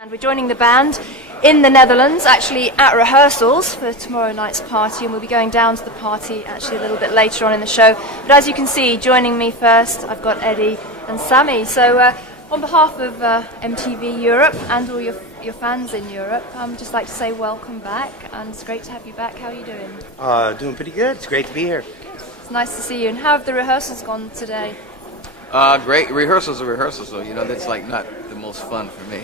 And we're joining the band in the Netherlands, actually at rehearsals for tomorrow night's party, and we'll be going down to the party actually a little bit later on in the show. But as you can see, joining me first, I've got Eddie and Sammy. So on behalf of MTV Europe and all your fans in Europe, I'd just like to say welcome back, and it's great to have you back. How are you doing? Doing pretty good. It's great to be here. It's nice to see you. And how have the rehearsals gone today? Great. Rehearsals are rehearsals, so that's like not the most fun for me.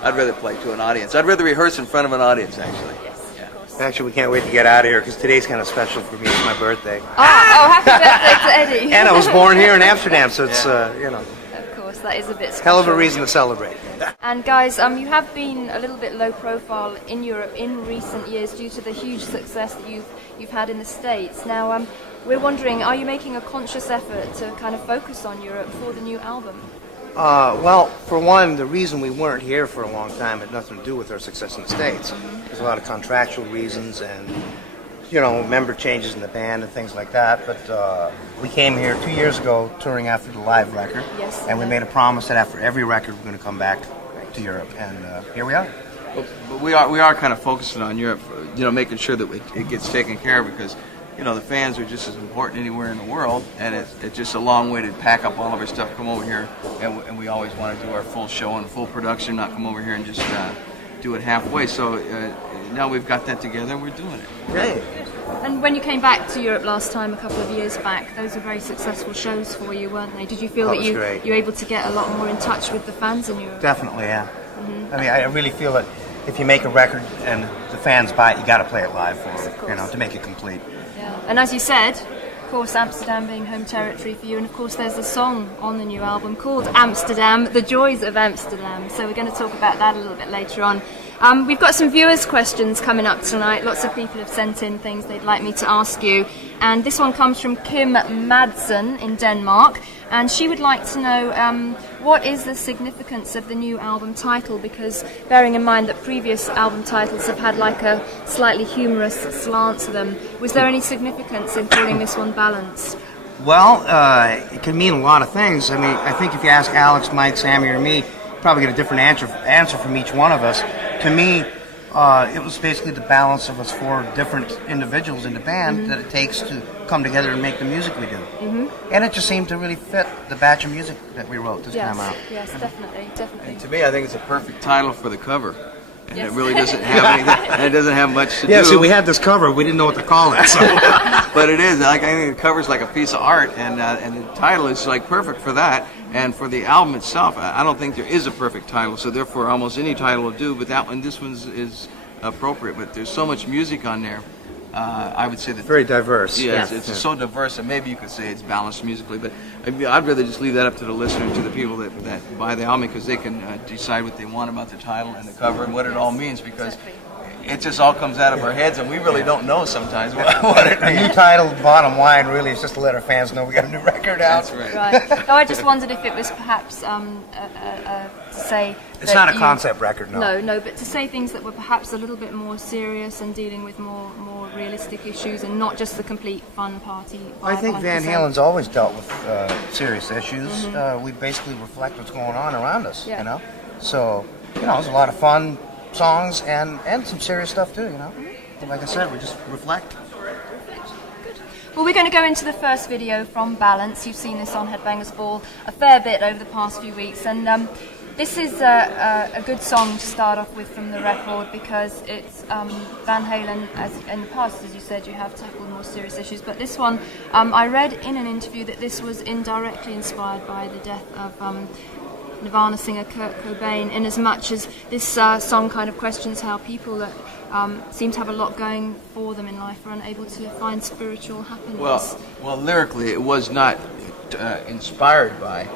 I'd rather play to an audience. I'd rather rehearse in front of an audience, actually. Yes, yeah. Of course. Actually, we can't wait to get out of here because today's kind of special for me. It's my birthday. Oh, happy birthday to Eddie. And I was born here in Amsterdam, so it's, Of course, that is a bit special. hell of a reason to celebrate. And guys, you have been a little bit low profile in Europe in recent years due to the huge success that you've had in the States. Now, we're wondering, are you making a conscious effort to kind of focus on Europe for the new album? Well, for one, the reason we weren't here for a long time had nothing to do with our success in the States. There's a lot of contractual reasons and, member changes in the band and things like that. But we came here 2 years ago touring after the live record. Yes. And we made a promise that after every record we're going to come back to Europe. And here we are. But we are kind of focusing on Europe, making sure that it gets taken care of because, the fans are just as important anywhere in the world, and it's just a long way to pack up all of our stuff, come over here, and we always want to do our full show and full production, not come over here and just do it halfway. So now we've got that together, and we're doing it. Great. And when you came back to Europe last time, a couple of years back, those were very successful shows for you, weren't they? Did you feel that you were able to get a lot more in touch with the fans in Europe? Definitely, yeah. I mean, I really feel that if you make a record and the fans buy it, you got to play it live for it, to make it complete. Yeah. And as you said, of course, Amsterdam being home territory for you, and of course there's a song on the new album called Amsterdam, The Joys of Amsterdam. So we're going to talk about that a little bit later on. We've got some viewers' questions coming up tonight. Lots of people have sent in things they'd like me to ask you. And this one comes from Kim Madsen in Denmark. And she would like to know what is the significance of the new album title, because bearing in mind that previous album titles have had like a slightly humorous slant to them, was there any significance in calling this one Balance? Well, it can mean a lot of things. I mean, I think if you ask Alex, Mike, Sammy, or me, probably get a different answer from each one of us. To me, it was basically the balance of us four different individuals in the band that it takes to come together and make the music we do. And it just seemed to really fit the batch of music that we wrote this time out. Yes, definitely. And to me, I think it's a perfect title for the cover. And it really doesn't have anything, and it doesn't have much to do. Yeah, see, we had this cover, we didn't know what to call it. So. But it is, I think the cover's like a piece of art, and the title is like perfect for that. And for the album itself, I don't think there is a perfect title, so therefore almost any title will do, but this one is appropriate. But there's so much music on there, I would say that... Very diverse. Yes, it's so diverse, and maybe you could say it's balanced musically, but I'd rather just leave that up to the listener, to the people that buy the album, because they can decide what they want about the title and the cover and what it all means, because it just all comes out of our heads, and we really don't know sometimes what it means. A new title, bottom line, really is just to let our fans know we got a new record out. That's right. Right. No, I just wondered if it was perhaps to say... It's not a concept record, no. No, but to say things that were perhaps a little bit more serious and dealing with more realistic issues and not just the complete fun party. I think Van Halen's always dealt with serious issues. We basically reflect what's going on around us, So, there's a lot of fun songs and some serious stuff too, Like I said, we just reflect. Good. Well, we're going to go into the first video from Balance. You've seen this on Headbangers Ball a fair bit over the past few weeks, and this is a good song to start off with from the record, because it's Van Halen, as in the past, as you said, you have tackled more serious issues, but this one, I read in an interview that this was indirectly inspired by the death of Nirvana singer Kurt Cobain, in as much as this song kind of questions how people that seem to have a lot going for them in life are unable to find spiritual happiness. Well, lyrically, it was not inspired by.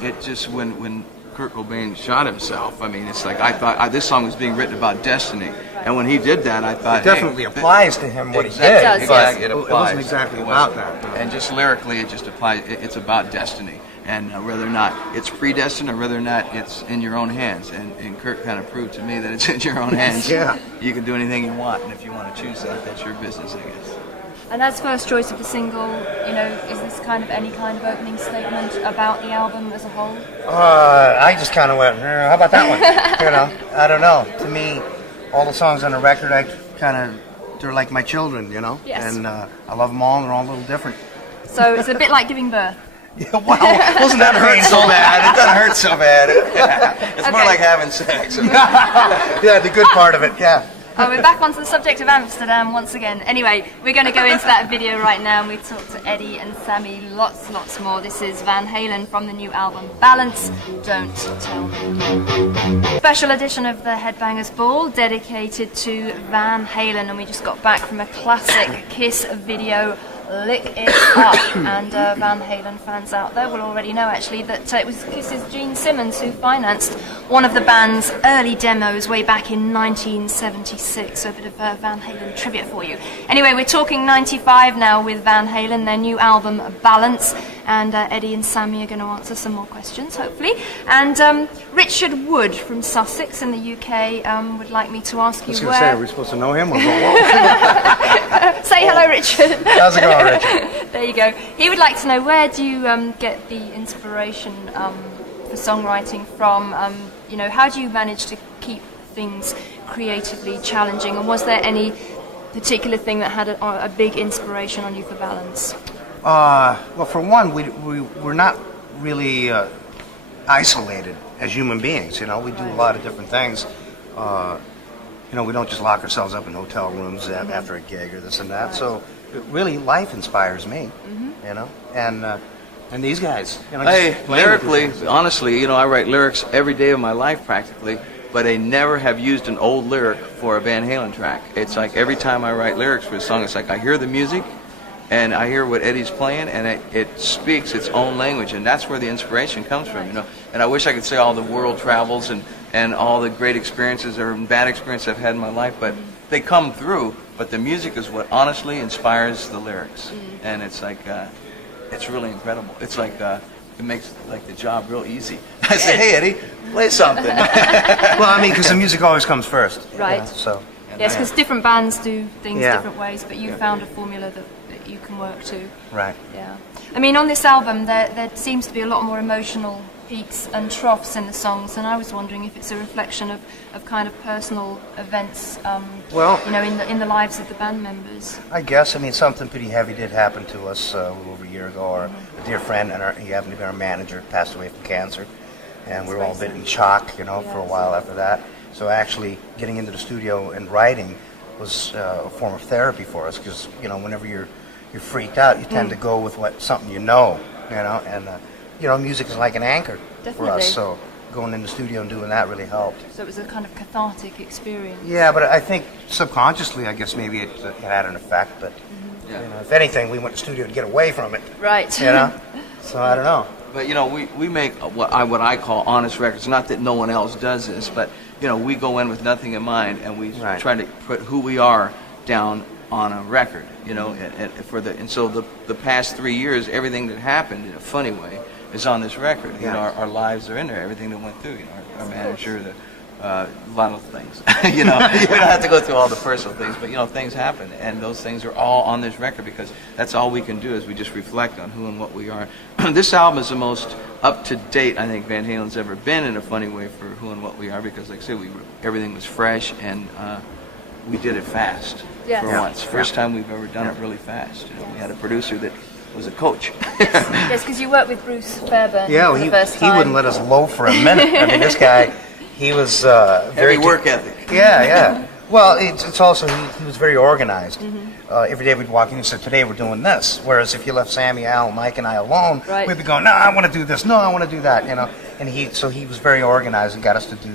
It just when Kurt Cobain shot himself. I mean, it's like I thought this song was being written about destiny, and when he did that, I thought it definitely applies to him what he did. It does, exactly. yes. It applies. It wasn't exactly about that. And just lyrically, it just applies. It's about destiny, and whether or not it's predestined or whether or not it's in your own hands. And Kurt kind of proved to me that it's in your own hands. Yeah. You can do anything you want, and if you want to choose that, that's your business, I guess. And as first choice of the single, you know, is this kind of any kind of opening statement about the album as a whole? I just kind of went, how about that one? You know, I don't know. To me, all the songs on the record, I kind of, they're like my children, you know? Yes. And I love them all, and they're all a little different. So it's a bit like giving birth. Yeah, wow, wasn't that Hurt so painful? bad. It doesn't hurt so bad. It's more Okay. like having sex. Yeah, the good part of it, yeah. Oh, we're back onto the subject of Amsterdam once again. Anyway, we're going to go into that video right now, and we talk to Eddie and Sammy lots more. This is Van Halen from the new album Balance, Don't Tell Me. Special edition of the Headbangers Ball dedicated to Van Halen, and we just got back from a classic Kiss video, Lick It Up. And Van Halen fans out there will already know actually that it was Kiss's Gene Simmons who financed one of the band's early demos way back in 1976. So a bit of Van Halen trivia for you. Anyway, we're talking 95 now with Van Halen, their new album Balance, and Eddie and Sammy are going to answer some more questions hopefully. And Richard Wood from Sussex in the UK would like me to ask I you was going to say, where... are we supposed to know him? Or what? Say hello, Richard. How's it going, Richard? There you go. He would like to know, where do you get the inspiration for songwriting from? You know, how do you manage to keep things creatively challenging? And was there any particular thing that had a big inspiration on you for Balance? Well, for one, we're not really isolated as human beings. You know, we do a lot of different things. You know, we don't just lock ourselves up in hotel rooms after a gig or this and that. So, really, life inspires me. You know, and these guys. You know, Hey, just playing with lyrically, these guys. honestly, you know, I write lyrics every day of my life practically, but I never have used an old lyric for a Van Halen track. It's like every time I write lyrics for a song, it's like I hear the music, and I hear what Eddie's playing, and it speaks its own language, and that's where the inspiration comes from, you know. And I wish I could say all the world travels and all the great experiences or bad experiences I've had in my life, but they come through. But the music is what honestly inspires the lyrics, and it's like it's really incredible. It's like it makes like the job real easy. I say, hey Eddie, play something. Well, I mean, because the music always comes first. Right. You know, so. Yes, because different bands do things Yeah. different ways, but you found a formula that you can work to. Right. Yeah. I mean, on this album, there seems to be a lot more emotional peaks and troughs in the songs, and I was wondering if it's a reflection of kind of personal events, Well, you know, in the lives of the band members. I guess. I mean, something pretty heavy did happen to us a little over a year ago. Our dear friend, and he happened to be our manager, passed away from cancer, and we were all a bit in shock, you know, for a while after that. So actually, getting into the studio and writing was a form of therapy for us, because you know, whenever you're freaked out, you tend to go with something you know, and you know, music is like an anchor for Definitely. us. So going in the studio and doing that really helped. So it was a kind of cathartic experience. Yeah, but I think subconsciously, I guess maybe it had an effect. But you know, if anything, we went to the studio to get away from it. Right. You know, so I don't know. But you know, we make what I call honest records. Not that no one else does this, but you know, we go in with nothing in mind, and we Right. try to put who we are down on a record. You know, and so the past 3 years, everything that happened in a funny way is on this record. You know, our lives are in there. Everything that went through. You know, our manager, a lot of things. You know, we don't have to go through all the personal things, but you know, things happen, and those things are all on this record because that's all we can do is we just reflect on who and what we are. This album is the most up to date I think Van Halen's ever been in a funny way for who and what we are, because like I said, everything was fresh, and we did it fast Yes. for Yeah. once. First time we've ever done it really fast. You know, we had a producer that was a coach. Yes, because you worked with Bruce Fairbairn Yeah, for well, the first he time. wouldn't let us loaf for a minute. I mean, this guy, he was very Heavy work ethic. Yeah. Well, it's also he was very organized. Every day we'd walk in and say, "Today we're doing this." Whereas if you left Sammy, Al, Mike, and I alone, Right. we'd be going, "No, I want to do this. No, I want to do that." You know, and he was very organized and got us to do,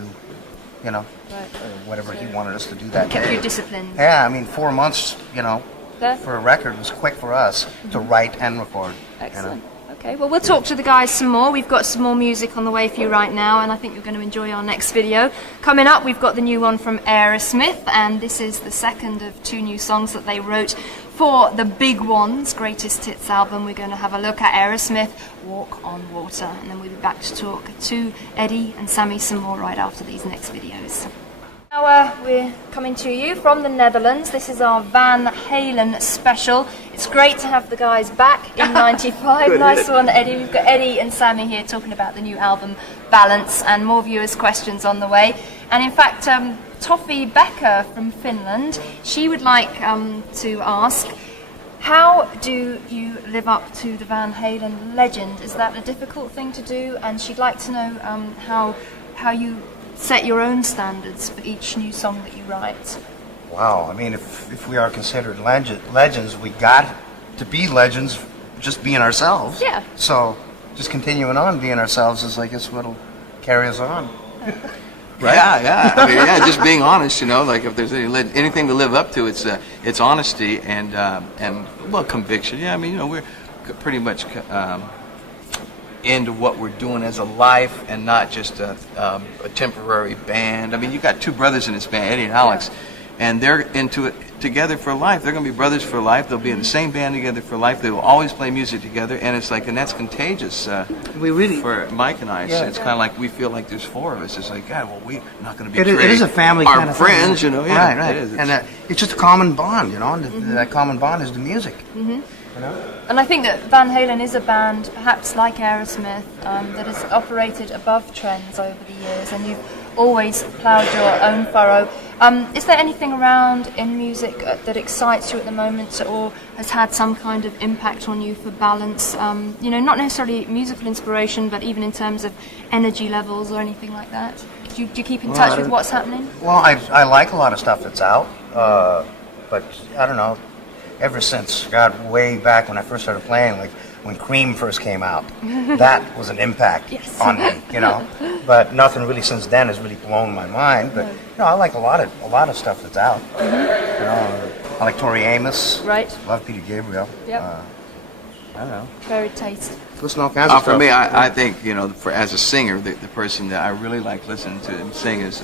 you know, Right. whatever he wanted us to do that Kept day. you disciplined. Yeah, I mean, 4 months, you know, Fair. for a record was quick for us to write and record. Excellent. Okay, well, we'll talk to the guys some more. We've got some more music on the way for you right now, and I think you're going to enjoy our next video. Coming up, we've got the new one from Aerosmith, and this is the second of 2 new songs that they wrote for the Big One's Greatest Hits album. We're going to have a look at Aerosmith, Walk on Water, and then we'll be back to talk to Eddie and Sammy some more right after these next videos. Now we're coming to you from the Netherlands. This is our Van Halen special. It's great to have the guys back in '95. Nice one, Eddie. We've got Eddie and Sammy here talking about the new album, Balance, and more viewers' questions on the way. And in fact, Toffee Becker from Finland, she would like to ask, how do you live up to the Van Halen legend? Is that a difficult thing to do? And she'd like to know how you set your own standards for each new song that you write. Wow, I mean, if we are considered legends, we got to be legends just being ourselves. Yeah. So just continuing on being ourselves is, I guess, what'll carry us on. Right? Yeah. I mean, yeah, just being honest, you know, like if there's anything to live up to, it's honesty and well, conviction. Yeah, I mean, you know, we're pretty much into what we're doing as a life and not just a temporary band. I mean, you got two brothers in this band, Eddie and Alex, and they're into it together for life. They're going to be brothers for life. They'll be in the same band together for life. They will always play music together, and it's like, and that's contagious. We really, for Mike and I, yeah, it's kind of like we feel like there's four of us. It's like, God, well, we're not going to be. It is a family our kind of friends, thing. You know. Yeah, right. It is. And it's just a common bond, you know. And that common bond is the music. You know? And I think that Van Halen is a band, perhaps like Aerosmith, that has operated above trends over the years, and you've always ploughed your own furrow. Is there anything around in music that excites you at the moment, or has had some kind of impact on you for Balance? You know, not necessarily musical inspiration, but even in terms of energy levels or anything like that. Do you keep in touch with what's happening? Well, I like a lot of stuff that's out, but I don't know. Ever since, God, way back when I first started playing, like when Cream first came out, that was an impact on me, you know. But nothing really since then has really blown my mind. But you know, I like a lot of stuff that's out. You know, I like Tori Amos. Right. Love Peter Gabriel. Yep. I don't know. Very tasty. Listen to all kinds of stuff. For me, I think, you know, as a singer, the person that I really like listening to him sing is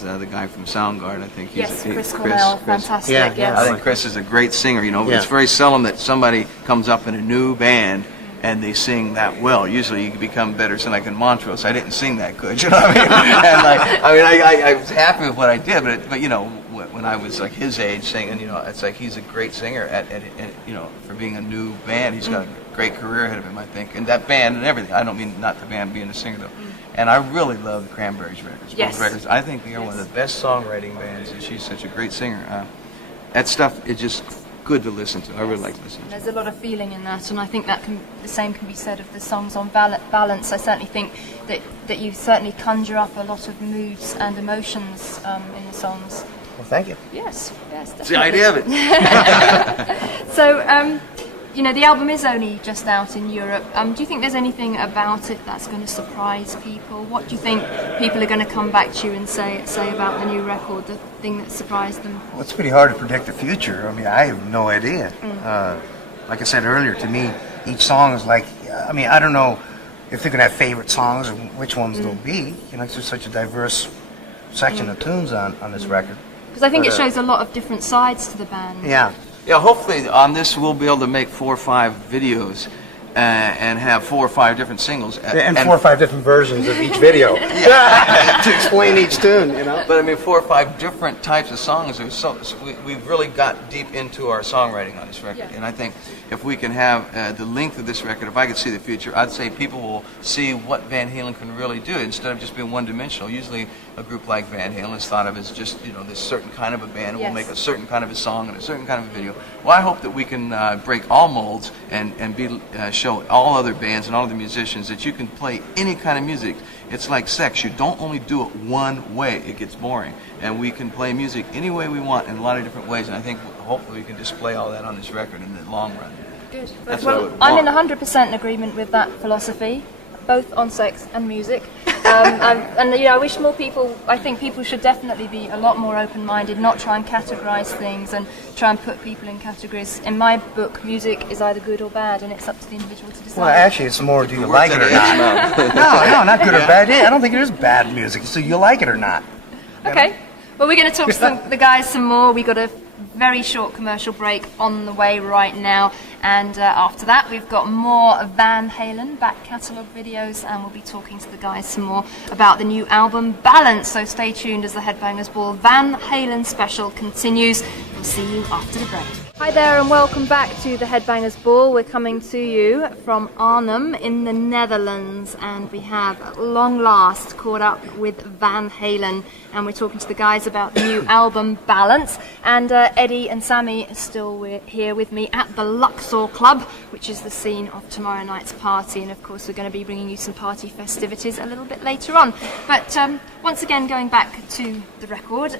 the guy from Soundgarden. I think he's Chris Cornell, fantastic. Yes. I think Chris is a great singer. You know, it's very seldom that somebody comes up in a new band and they sing that well. Usually, you can become better. So, like in Montrose, I didn't sing that good. You know what I mean? And like, I was happy with what I did, but you know, when I was like his age singing, you know, it's like he's a great singer at you know, for being a new band. He's got a great career ahead of him, I think, and that band and everything. I don't mean not the band being a singer though. And I really love the Cranberries records. Both records. I think they are one of the best songwriting bands, and she's such a great singer. That stuff is just good to listen to. I really like listening to. There's a lot of feeling in that, and I think that the same can be said of the songs on Balance. I certainly think that you certainly conjure up a lot of moods and emotions in the songs. Well, thank you. Yes, definitely. It's the idea of it. So, you know, the album is only just out in Europe. Do you think there's anything about it that's going to surprise people? What do you think people are going to come back to you and say about the new record, the thing that surprised them? Well, it's pretty hard to predict the future. I mean, I have no idea. Like I said earlier, to me, each song is like, I mean, I don't know if they're going to have favorite songs or which ones they'll be. You know, there's such a diverse section of tunes on this record. Because I think it shows a lot of different sides to the band. Yeah. Yeah, hopefully on this we'll be able to make 4 or 5 videos and have 4 or 5 different singles. And 4 or 5 different versions of each video to explain each tune, you know. But I mean, 4 or 5 different types of songs. So we've really got deep into our songwriting on this record. And I think if we can have the length of this record, if I could see the future, I'd say people will see what Van Halen can really do instead of just being one-dimensional. Usually a group like Van Halen is thought of as just, you know, this certain kind of a band, and we'll make a certain kind of a song and a certain kind of a video. Well, I hope that we can break all molds and show all other bands and all other musicians that you can play any kind of music. It's like sex. You don't only do it one way. It gets boring. And we can play music any way we want in a lot of different ways. And I think hopefully we can display all that on this record in the long run. Good. Well, I'm in 100% agreement with that philosophy, both on sex and music. And you know, I wish more people. I think people should definitely be a lot more open-minded, not try and categorize things and try and put people in categories. In my book, music is either good or bad, and it's up to the individual to decide. Well, actually, it's more, do you like it or not? No, not good or bad. I don't think it is bad music. So you like it or not? Okay. Well, we're going to talk to the guys some more. We got a very short commercial break on the way right now, And after that, we've got more Van Halen back catalogue videos, and we'll be talking to the guys some more about the new album Balance. So stay tuned as the Headbangers Ball Van Halen special continues. We'll see you after the break. Hi there and welcome back to the Headbangers Ball. We're coming to you from Arnhem in the Netherlands, and we have at long last caught up with Van Halen, and we're talking to the guys about the new album Balance. And Eddie and Sammy are still here with me at the Luxor Club, which is the scene of tomorrow night's party, and of course we're going to be bringing you some party festivities a little bit later on. But once again, going back to the record,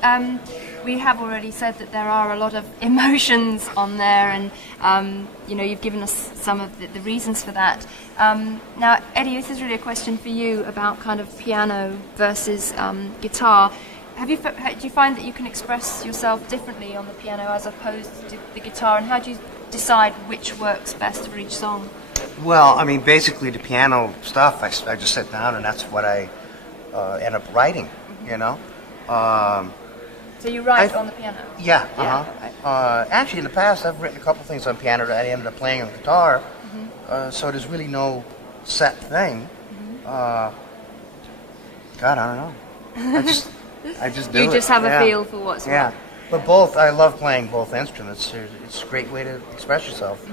we have already said that there are a lot of emotions on there, and you've given us some of the reasons for that. Now, Eddie, this is really a question for you about kind of piano versus guitar. Do you find that you can express yourself differently on the piano as opposed to the guitar, and how do you decide which works best for each song? Well, I mean, basically the piano stuff, I just sit down and that's what I end up writing, So you write on the piano? Yeah. Right. Actually, in the past, I've written a couple things on piano that I ended up playing on guitar. So there's really no set thing. God, I don't know. I just do it. You just have a feel for what's what. But both, I love playing both instruments. It's a great way to express yourself.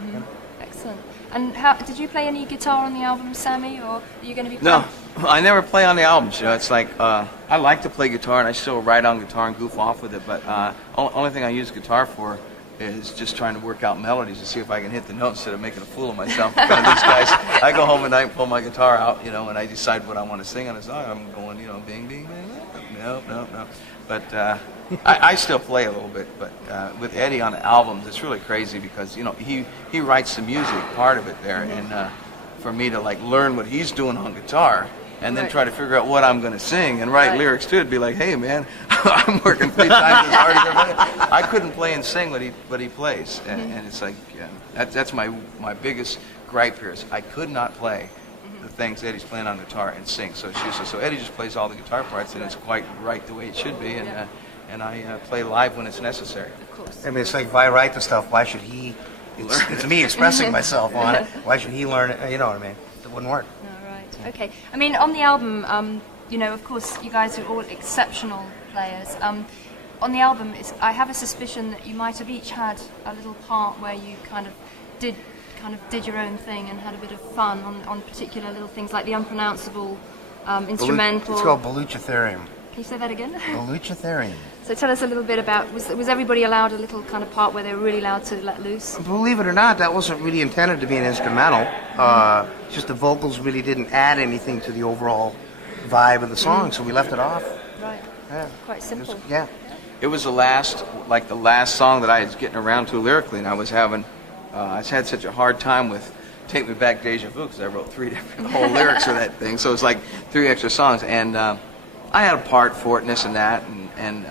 Excellent. And did you play any guitar on the album, Sammy, or are you going to be No, playing? I never play on the albums. It's like I like to play guitar, and I still write on guitar and goof off with it. But only thing I use guitar for is just trying to work out melodies to see if I can hit the notes instead of making a fool of myself. These guys, I go home at night and pull my guitar out, and I decide what I want to sing on a song. I'm going, bing, bing, bing. No. But I still play a little bit. But with Eddie on the albums, it's really crazy because he writes the music part of it there, and for me to learn what he's doing on guitar. And then try to figure out what I'm going to sing and write lyrics to it. Be like, hey man, I'm working 3 times as hard as everybody. I couldn't play and sing what he plays, and it's like that's my biggest gripe here is I could not play the things Eddie's playing on guitar and sing. So Eddie just plays all the guitar parts, and it's quite right the way it should be, and I play live when it's necessary. Of course. I mean, it's like if I write the stuff, why should he? It's me expressing myself on it. Why should he learn it? You know what I mean? It wouldn't work. Okay. I mean, on the album, of course, you guys are all exceptional players. On the album, I have a suspicion that you might have each had a little part where you kind of did your own thing and had a bit of fun on particular little things like the unpronounceable instrumental. It's called Baluchitherium. Can you say that again? Baluchitherium. So tell us a little bit about, was everybody allowed a little kind of part where they were really allowed to let loose? Believe it or not, that wasn't really intended to be an instrumental. Just the vocals really didn't add anything to the overall vibe of the song, so we left it off. Right. Yeah. Quite simple. It was the last song that I was getting around to lyrically, and I was having, I had such a hard time with Take Me Back Deja Vu because I wrote 3 different whole lyrics for that thing, so it was like 3 extra songs, and I had a part for it and this and that, and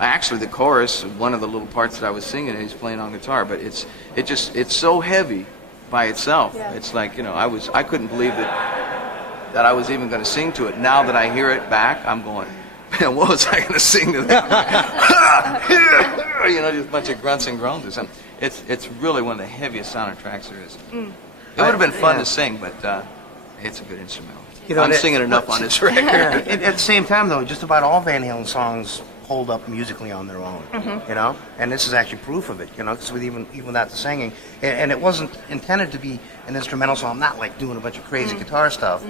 actually the chorus, one of the little parts that I was singing, he's playing on guitar, but it's so heavy by itself. Yeah. It's like I couldn't believe that I was even going to sing to it. Now that I hear it back, I'm going, man, what was I going to sing to that? Just a bunch of grunts and groans or something. It's really one of the heaviest sounding tracks there is. It would have been fun to sing, but it's a good instrumental. I'm singing enough on this record. At the same time, though, just about all Van Halen songs hold up musically on their own, and this is actually proof of it, because with even without the singing, and it wasn't intended to be an instrumental song, not like doing a bunch of crazy guitar stuff,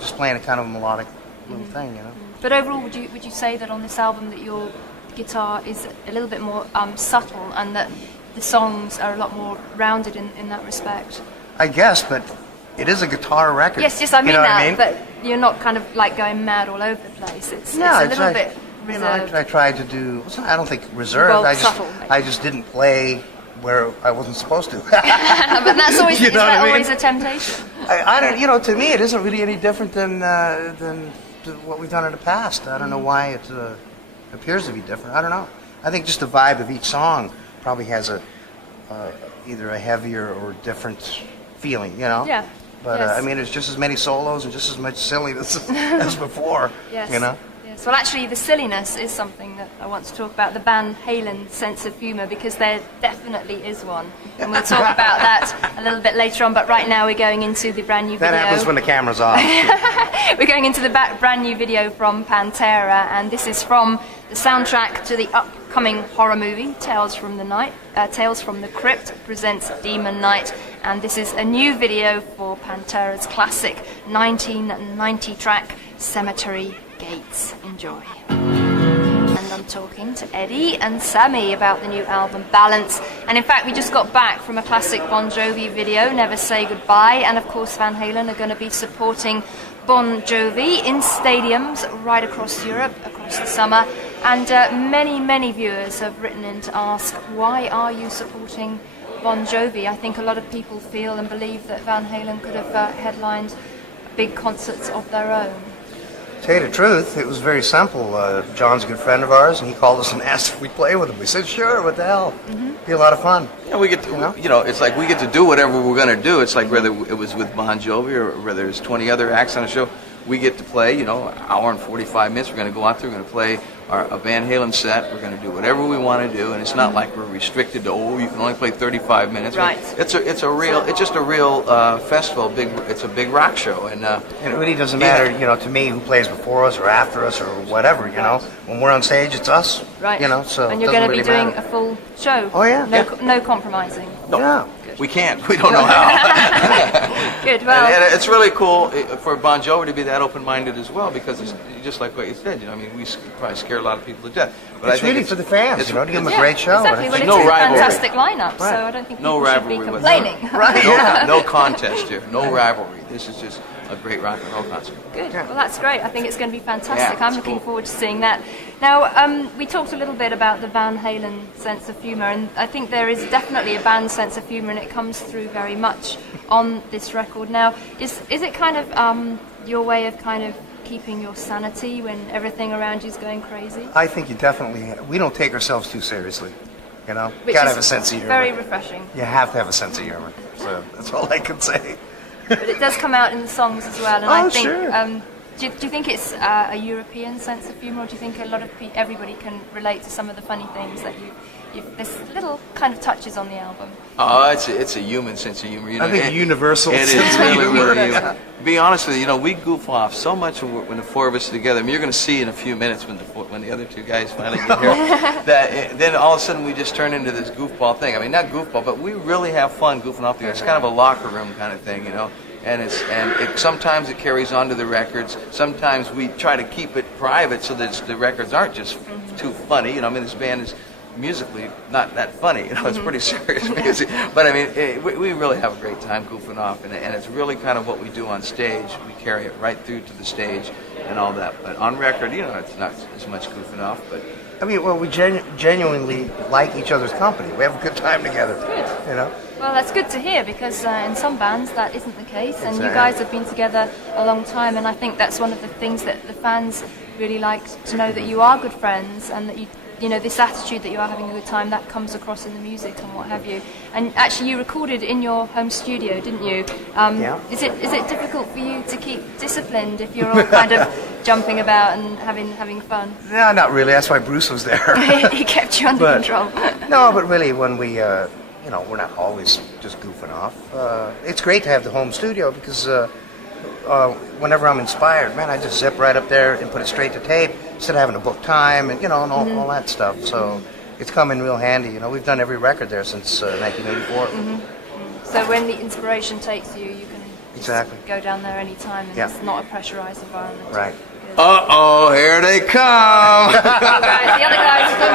just playing a kind of melodic little thing, But overall, would you say that on this album that your guitar is a little bit more subtle, and that the songs are a lot more rounded in that respect? I guess, but it is a guitar record. Yes, I mean what that, I mean? but you're not kind of like going mad all over the place. It's a little bit reserved. I tried to do. I don't think reserved. Well, subtle, I just didn't play where I wasn't supposed to. But that's always You know what I mean? always a temptation. I don't. To me, it isn't really any different than what we've done in the past. I don't know why it appears to be different. I don't know. I think just the vibe of each song probably has either a heavier or different feeling. Yeah. But Yes. I mean, it's just as many solos and just as much silliness as before. Yes. Yes. Yes, well, actually, the silliness is something that I want to talk about, the Van Halen sense of humour, because there definitely is one. And we'll talk about that a little bit later on, but right now we're going into the brand new video. That happens when the camera's off. We're going into the brand new video from Pantera, and this is from the soundtrack to the upcoming horror movie, Tales from the Crypt presents Demon Knight, and this is a new video for Pantera's classic 1990 track, Cemetery Gates. Enjoy. And I'm talking to Eddie and Sammy about the new album Balance, and in fact we just got back from a classic Bon Jovi video, Never Say Goodbye, and of course Van Halen are going to be supporting Bon Jovi in stadiums right across Europe across the summer, and many viewers have written in to ask, why are you supporting Bon Jovi? I think a lot of people feel and believe that Van Halen could have headlined big concerts of their own. To tell you the truth, it was very simple. John's a good friend of ours, and he called us and asked if we'd play with him. We said, sure, what the hell? Be a lot of fun. Yeah, we get to, it's like we get to do whatever we're going to do. It's like whether it was with Bon Jovi or whether there's 20 other acts on the show, we get to play, an hour and 45 minutes. We're going to go out there, we're going to play a Van Halen set. We're going to do whatever we want to do, and it's not like we're restricted to, you can only play 35 minutes. Right. It's just a real festival. It's a big rock show, and it really doesn't matter, to me, who plays before us or after us or whatever. When we're on stage, it's us. Right. So and you're going to be doing a full show. Oh yeah. No compromising. No. Yeah. We can't. We don't know how. Good. Well, and it's really cool for Bon Jovi to be that open-minded as well, because it's just like what you said. We probably scare a lot of people to death. But it's really for the fans, to give them a great show. Exactly. Well, it's no a rivalry. Fantastic lineup, so I don't think people should be complaining. Right. No contest here. No rivalry. This is just a great rock and roll concert. Good. Well, that's great. I think it's going to be fantastic. Yeah, I'm looking forward to seeing that. Now, we talked a little bit about the Van Halen sense of humour, and I think there is definitely a band sense of humour, and it comes through very much on this record. Now, is it kind of your way of kind of keeping your sanity when everything around you is going crazy? I think you definitely. We don't take ourselves too seriously. Which gotta have a sense of humor. Very refreshing. You have to have a sense of humor. So that's all I can say. But it does come out in the songs as well, and I think. Sure. Do you think it's a European sense of humour, or do you think a lot of everybody can relate to some of the funny things that there's little kind of touches on the album? Oh, it's a human sense of humor. I think universal. It sense is really, of humor. really human. To be honest with you, we goof off so much when the four of us are together. You're going to see in a few minutes when the other two guys finally get here, then all of a sudden we just turn into this goofball thing. Not goofball, but we really have fun goofing off together. It's kind of a locker room kind of thing, And sometimes it carries on to the records. Sometimes we try to keep it private so that the records aren't just too funny. This band is musically not that funny. It's pretty serious music. But we really have a great time goofing off, and it's really kind of what we do on stage. We carry it right through to the stage and all that. But on record, it's not as much goofing off. But we genuinely like each other's company. We have a good time together. Good. Well, that's good to hear, because in some bands that isn't the case, and exactly. you guys have been together a long time, and I think that's one of the things that the fans really like to know, that you are good friends, and that this attitude that you are having a good time, that comes across in the music and what have you. And actually, you recorded in your home studio, didn't you? Yeah. Is it difficult for you to keep disciplined if you're all kind of jumping about and having fun? No, not really. That's why Bruce was there. He kept you under control. No, but really, when we, we're not always just goofing off. It's great to have the home studio, because whenever I'm inspired, man, I just zip right up there and put it straight to tape instead of having to book time and all that stuff. So it's come in real handy. We've done every record there since 1984. So when the inspiration takes you, you can exactly go down there any time, and it's not a pressurized environment. Right. Uh-oh, here they come! The other guys are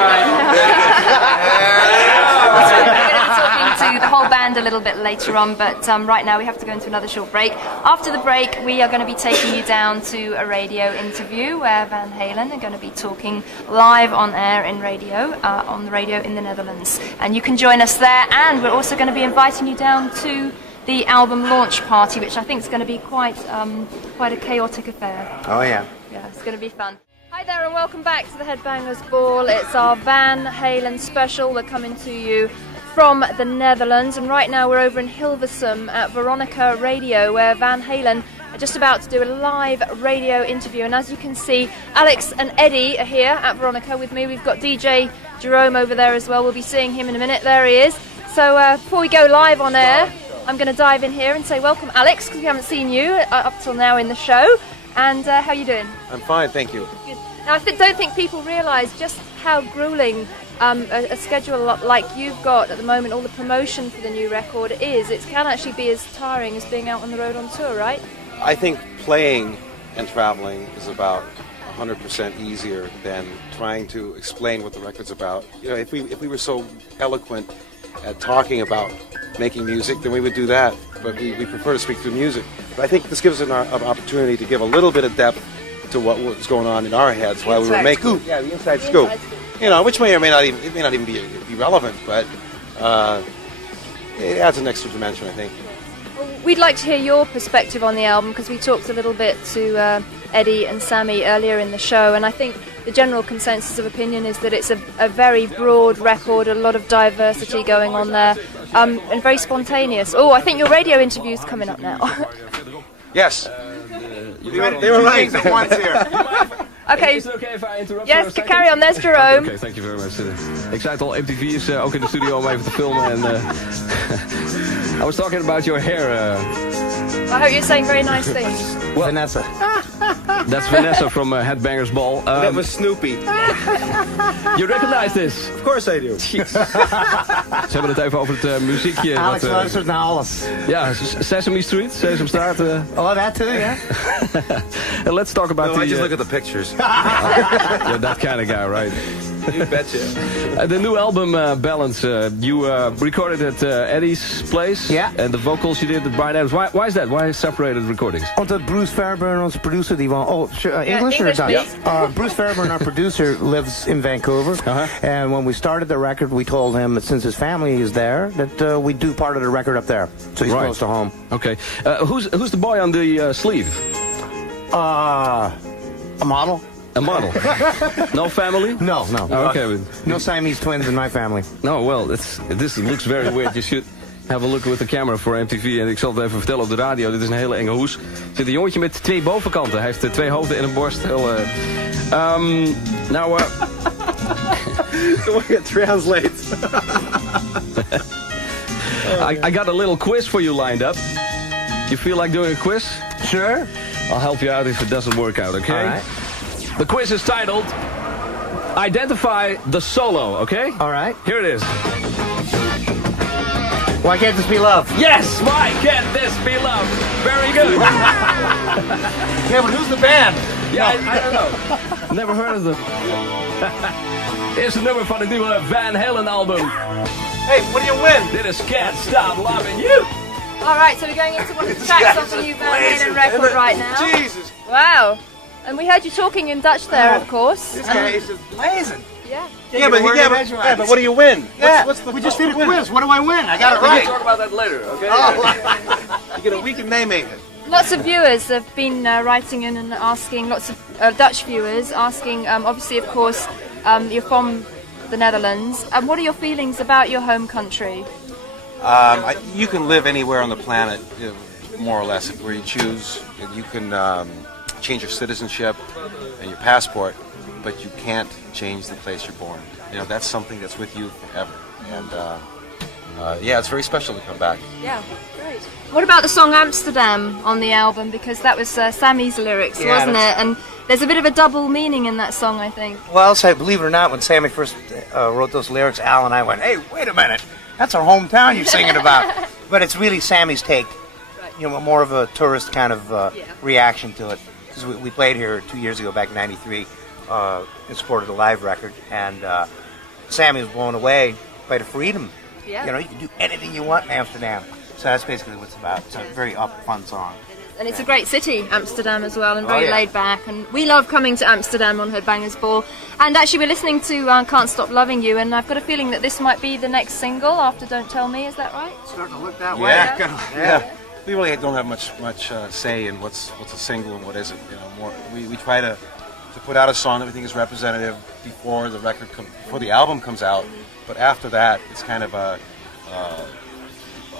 We're going to be talking to the whole band a little bit later on, but right now we have to go into another short break. After the break, we are going to be taking you down to a radio interview where Van Halen are going to be talking live on air on the radio in the Netherlands. And you can join us there, and we're also going to be inviting you down to the album launch party, which I think is going to be quite a chaotic affair. Oh, yeah. Yeah, it's going to be fun. Hi there, and welcome back to the Headbangers Ball. It's our Van Halen special. We're coming to you from the Netherlands, and right now we're over in Hilversum at Veronica Radio, where Van Halen just about to do a live radio interview. And as you can see, Alex and Eddie are here at Veronica with me. We've got DJ Jerome over there as well. We'll be seeing him in a minute. There he is. So before we go live on air, I'm going to dive in here and say welcome, Alex, because we haven't seen you up till now in the show. And how are you doing? I'm fine, thank you. Good. Now, I don't think people realise just how gruelling a schedule like you've got at the moment, all the promotion for the new record is. It can actually be as tiring as being out on the road on tour, right? I think playing and traveling is about 100% easier than trying to explain what the record's about. You know, if we were so eloquent at talking about making music, then we would do that. But we prefer to speak through music. But I think this gives us an opportunity to give a little bit of depth to what was going on in our heads while we were making the inside scoop. You know, which may or may not even be relevant, but it adds an extra dimension, I think. Well, we'd like to hear your perspective on the album because we talked a little bit to Eddie and Sammy earlier in the show, and I think the general consensus of opinion is that it's a very broad record, a lot of diversity going on there, and very spontaneous. Oh, I think your radio interview's coming up now. Yes. They were right once here. Okay. Is it okay if I interrupt Yes, for a second? carry on. There's Jerome. Oké, thank you very much. Ik zei het al, MTV is ook in de studio om even te filmen. En, I was talking about your hair. I hope you're saying very nice things. Well, Vanessa. That's Vanessa from Headbanger's Ball. That was Snoopy. You recognize this? Of course I do. Ze hebben het even over het muziekje. Alex luistert naar alles. Ja, Sesame Street, Sesamstraat. Oh, that too, yeah? And let's talk about I just look at the pictures. You're that kind of guy, right? You betcha. The new album, Balance, you recorded at Eddie's place. Ja. And the vocals you did at Brian Adams. Why is that? Why separated recordings? Omdat Bruce Fairburn, onze producer, die won... Oh, sure, English or English, Dutch? please. Bruce Fairburn, our producer, lives in Vancouver. And when we started the record, we told him that since his family is there, that we do part of the record up there. So he's close to home. Okay. Who's the boy on the sleeve? A model? A model. No family? No. Okay. No Siamese twins in my family. No, well, this looks very weird. You should have a look with the camera voor MTV. En ik zal het even vertellen op de radio. Dit is een hele enge hoes. Er zit een jongetje met 2 bovenkanten. Hij heeft 2 hoofden en een borst. Now, The way it translates. I got a little quiz for you lined up. You feel like doing a quiz? Sure. I'll help you out if it doesn't work out, okay? All right. The quiz is titled Identify the Solo, okay? All right. Here it is. Why can't this be love? Yes! Why can't this be love? Very good. Yeah, but who's the band? Ja, I don't know. Never heard of them. Eerste nummer van het nieuwe Van Halen album. Hey, what do you win? Dit is Can't Stop Loving You. All right, so we're going into one of the tracks off the new Van Halen record right now. Jesus. Wow. And we heard you talking in Dutch there, of course. This guy is just blazing. Yeah. But what do you win? Yeah, What's the we just did a quiz. What do I win? I got it We right. can talk about that later, okay? You get a week in naming it. Lots of viewers have been writing in and asking, lots of Dutch viewers asking, obviously, of course, you're from the Netherlands. What are your feelings about your home country? You can live anywhere on the planet, more or less, where you choose. You can change your citizenship and your passport, but you can't change the place you're born. You know, that's something that's with you forever. And yeah, it's very special to come back. Yeah, great. What about the song Amsterdam on the album? Because that was Sammy's lyrics, Yeah, wasn't it? And there's a bit of a double meaning in that song, I think. Well, I'll say, believe it or not, when Sammy first wrote those lyrics, Al and I went, hey, wait a minute. That's our hometown you're singing about. But it's really Sammy's take. You know, more of a tourist kind of reaction to it. Because we played here 2 years ago, back in '93, in support of the live record. And Sammy was blown away by the freedom. Yeah. You know, you can do anything you want in Amsterdam. So that's basically what it's about. It's a very fun song. And it's a great city, Amsterdam, as well, and very yeah. laid back. And we love coming to Amsterdam on Headbangers Ball. And actually, we're listening to Can't Stop Loving You, and I've got a feeling that this might be the next single after Don't Tell Me. Is that right? It's starting to look that way. Yeah. We really don't have much say in what's a single and what isn't. You know, we try to put out a song that we think is representative before the album comes out. But after that, it's kind of a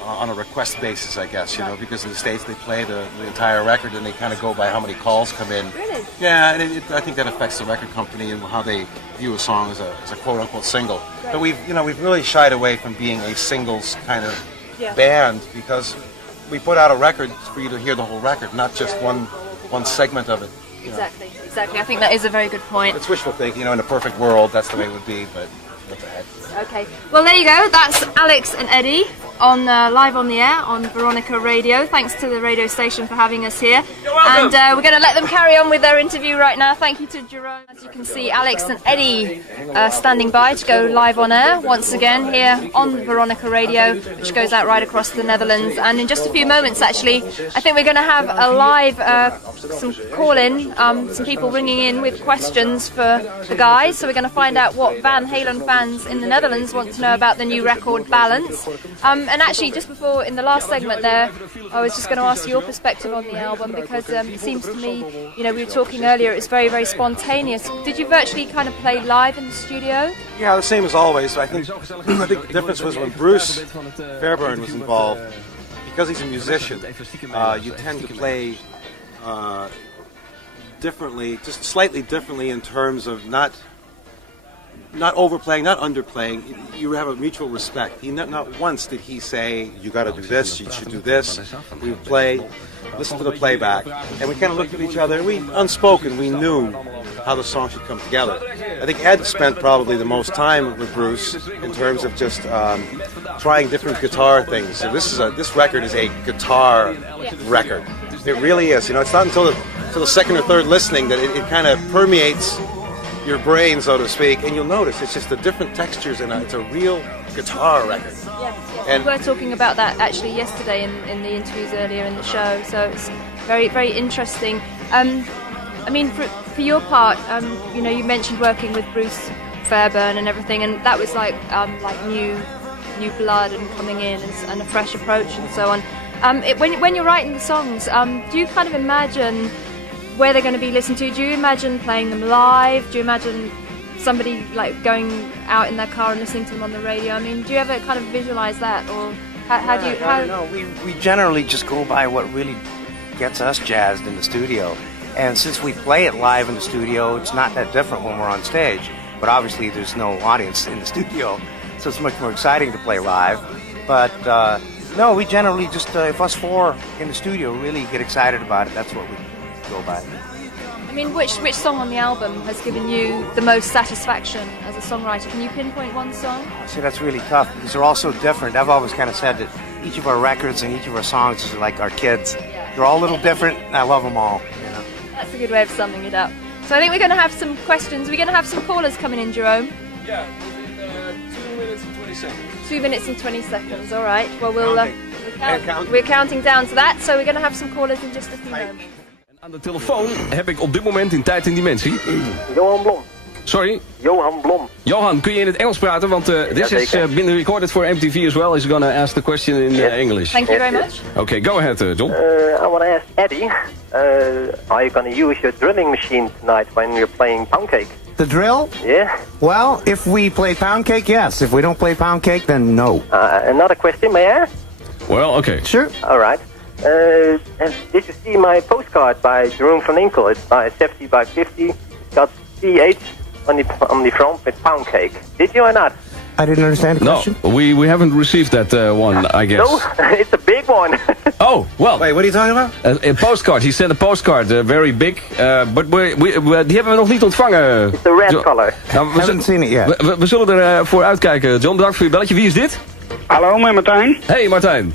on a request basis, I guess, because in the States they play the entire record and they kind of go by how many calls come in. Really? Yeah, and I think that affects the record company and how they view a song as a quote-unquote single. Right. But we've really shied away from being a singles kind of Yeah. band because we put out a record for you to hear the whole record, not just one segment of it. Exactly. I think that is a very good point. It's wishful thinking, in a perfect world, that's the way it would be, but what the heck. Okay, well there you go. That's Alex and Eddie on live on the air on Veronica Radio. Thanks to the radio station for having us here. And we're going to let them carry on with their interview right now. Thank you to Jerome. As you can see, Alex and Eddie standing by to go live on air once again here on Veronica Radio, which goes out right across the Netherlands. And in just a few moments, actually, I think we're going to have a live some call-in, some people ringing in with questions for the guys. So we're going to find out what Van Halen fans in the Netherlands want to know about the new record, Balance. And actually, just before, in the last segment there, I was just going to ask your perspective on the album, because it seems to me, we were talking earlier, it's very, very spontaneous. Did you virtually kind of play live in the studio? Yeah, the same as always. I think the difference was when Bruce Fairbairn was involved, because he's a musician, you tend to play differently, just slightly differently in terms of not overplaying, not underplaying. You have a mutual respect. Not once did he say, you got to do this, you should do this. We would play, listen to the playback, and we kind of looked at each other, and unspoken, we knew how the song should come together. I think Ed spent probably the most time with Bruce in terms of just trying different guitar things. So this record is a guitar record. It really is. It's not until the second or third listening that it kind of permeates your brain, so to speak, and you'll notice it's just the different textures, and it's a real guitar record. Yes. We were talking about that actually yesterday in the interviews earlier in the show, so it's very, very interesting. I mean, for your part, you mentioned working with Bruce Fairbairn and everything, and that was like new blood and coming in and a fresh approach and so on. When you're writing the songs, do you kind of imagine where they're going to be listened to? Do you imagine playing them live? Do you imagine somebody like going out in their car and listening to them on the radio? I mean, do you ever kind of visualize that, or how do you? No, we generally just go by what really gets us jazzed in the studio. And since we play it live in the studio, it's not that different when we're on stage. But obviously, there's no audience in the studio, so it's much more exciting to play live. But no, we generally just if us four in the studio really get excited about it, that's what we go by. I mean, which song on the album has given you the most satisfaction as a songwriter? Can you pinpoint one song? See, that's really tough because they're all so different. I've always kind of said that each of our records and each of our songs is like our kids. They're all a little different, and I love them all. That's a good way of summing it up. So I think we're going to have some questions. We're going to have some callers coming in, Jerome. Yeah, within 2 minutes and 20 seconds. 2 minutes and 20 seconds, all right. Well, we're counting down to that, so we're going to have some callers in just a few moments. Aan de telefoon heb ik op dit moment in tijd en dimensie. Johan Blom. Sorry? Johan Blom. Johan, kun je in het Engels praten? Want this has been recorded for MTV as well. He's going to ask the question in English. Thank you very much. Okay, go ahead, John. I want to ask Eddie, are you going to use your drilling machine tonight when you're playing Pound Cake? The drill? Yeah. Well, if we play Pound Cake, yes. If we don't play Pound Cake, then no. Another question, may I ask? Well, okay. Sure. All right. And did you see my postcard by Jerome van Inkel? It's by 70 by 50. It's got PH on the front with Pound Cake. Did you or not? I didn't understand the question. No, we haven't received that one, I guess. No, it's a big one. Oh, well. Wait, what are you talking about? A postcard. He sent a postcard, very big. But die hebben we nog niet ontvangen. It's a red color. Nou, Haven't seen it yet. We zullen er voor uitkijken. John, bedankt voor je belletje. Wie is dit? Hallo, met Martijn. Hey Martijn,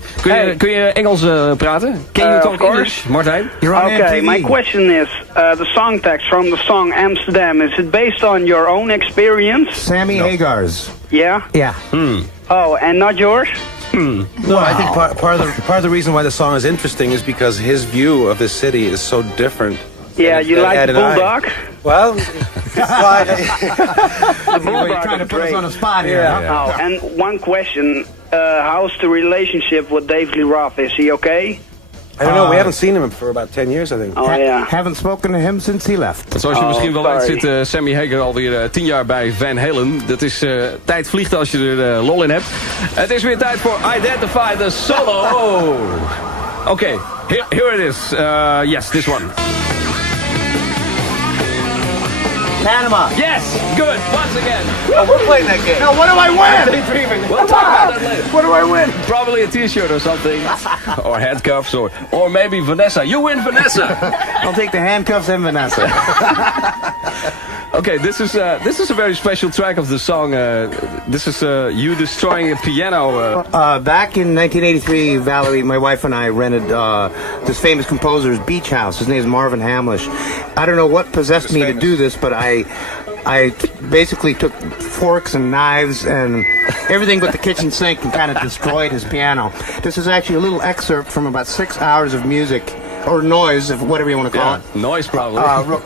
kun je Engels praten? Can you talk English, Martijn? Okay, my question is, the song text from the song Amsterdam, is it based on your own experience? Sammy Hagar's. Yeah? Yeah. Oh, and not yours? No, I think part of the reason why the song is interesting is because his view of the city is so different. Yeah, you like the bulldog? Well, the bulldog Trying to is put us great. on the spot here. Yeah. Huh? Oh, and one question, how's the relationship with David Lee Roth? Is he okay? I don't know. We haven't seen him for about 10 years, I think. Oh ja. Haven't spoken to him since he left. Zoals je misschien wel weet sorry. zit Sammy Hagar alweer 10 jaar bij Van Halen. Dat is tijd vliegt als je er lol in hebt. Het is weer tijd voor Identify the Solo. Okay, here it is. Yes, this one. Panama. Yes, good. Once again. Oh, we're playing that game. Now, what do I win? We'll talk about that later. What do I win? Probably a t-shirt or something. Or handcuffs or maybe Vanessa. You win, Vanessa. I'll take the handcuffs and Vanessa. Okay, this is a very special track of the song. This is you destroying a piano. Back in 1983, Valerie, my wife, and I rented this famous composer's beach house. His name is Marvin Hamlish. I don't know what possessed me to do this, but I basically took forks and knives and everything but the kitchen sink and kind of destroyed his piano. This is actually a little excerpt from about 6 hours of music, or noise, if whatever you want to call it. Noise probably.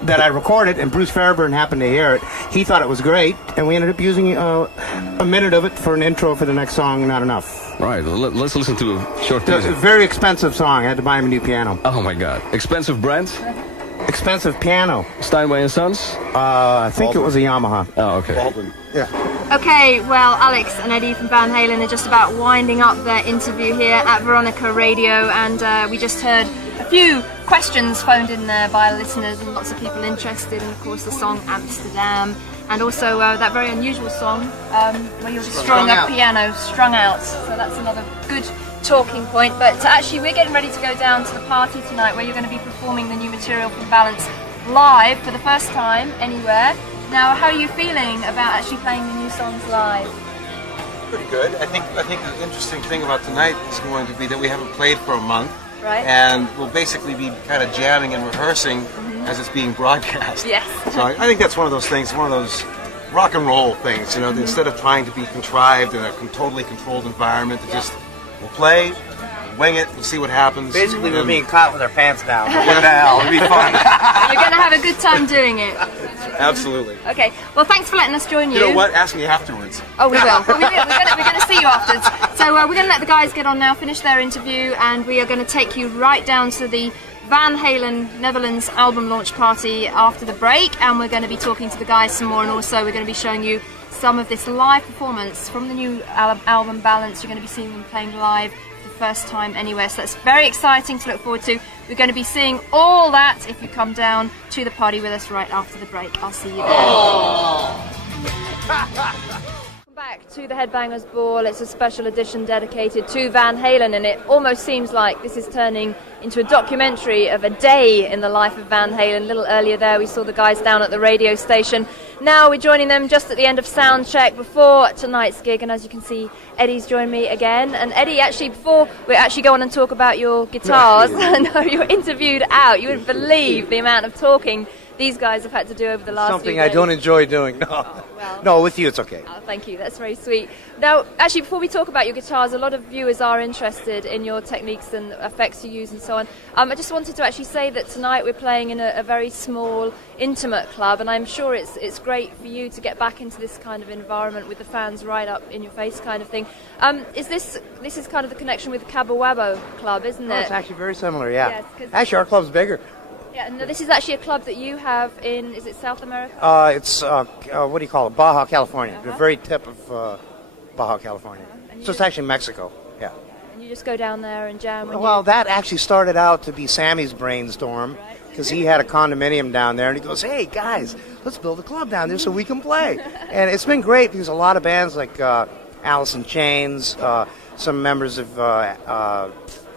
That I recorded, and Bruce Fairburn happened to hear it. He thought it was great, and we ended up using a minute of it for an intro for the next song, Not Enough. Right, let's listen to a short It's a teaser. very expensive song. I had to buy him a new piano. Oh my god. Expensive brand? Expensive piano. Steinway & Sons? I think it was a Yamaha. Oh, okay. Baldwin. Yeah. Okay, well, Alex and Eddie from Van Halen are just about winding up their interview here at Veronica Radio, and we just heard a few questions phoned in there by listeners and lots of people interested, and of course the song Amsterdam, and also that very unusual song where you're destroying a piano, Strung Out. So that's another good talking point. But actually we're getting ready to go down to the party tonight where you're going to be performing the new material from Balance live for the first time anywhere. Now, how are you feeling about actually playing the new songs live? Pretty good. I think the interesting thing about tonight is going to be that we haven't played for a month. Right. And we'll basically be kind of jamming and rehearsing as it's being broadcast. Yes. So I think that's one of those things, one of those rock and roll things, you know, instead of trying to be contrived in a totally controlled environment, to just, we'll play, wing it, we'll see what happens. Basically, we're being caught with our pants down. What the hell? It'll be fun. You're going to have a good time doing it. Absolutely. Okay, well, thanks for letting us join you. You know what? Ask me afterwards. Oh, we will. We're going to see you afterwards. So we're going to let the guys get on now, finish their interview, and we are going to take you right down to the Van Halen Netherlands album launch party after the break, and we're going to be talking to the guys some more, and also we're going to be showing you some of this live performance from the new album Balance. You're going to be seeing them playing live for the first time anywhere, so that's very exciting to look forward to. We're going to be seeing all that if you come down to the party with us right after the break. I'll see you there. Welcome back to the Headbangers Ball. It's a special edition dedicated to Van Halen, and it almost seems like this is turning into a documentary of a day in the life of Van Halen. A little earlier there we saw the guys down at the radio station. Now we're joining them just at the end of sound check before tonight's gig, and as you can see, Eddie's joined me again. And Eddie, actually, before we actually go on and talk about your guitars, no, you're interviewed out. You wouldn't believe the amount of talking these guys have had to do over the last few Something days. I don't enjoy doing. No. Well. No, with you it's okay. Oh, thank you, that's very sweet. Now, actually, before we talk about your guitars, a lot of viewers are interested in your techniques and effects you use and so on. I just wanted to actually say that tonight we're playing in a very small, intimate club, and I'm sure it's great for you to get back into this kind of environment with the fans right up in your face kind of thing. This is kind of the connection with the Cabo Wabo club, isn't it? Oh, it's actually very similar, yeah. Yes, 'cause- Actually, our club's bigger. Yeah, no, this is actually a club that you have in, is it South America? It's, what do you call it? Baja, California. The very tip of Baja, California. And So it's actually Mexico, yeah. And you just go down there and jam when Well, that actually started out to be Sammy's brainstorm, because he had a condominium down there, and he goes, hey, guys, let's build a club down there so we can play. And it's been great, because a lot of bands like Alice in Chains, some members of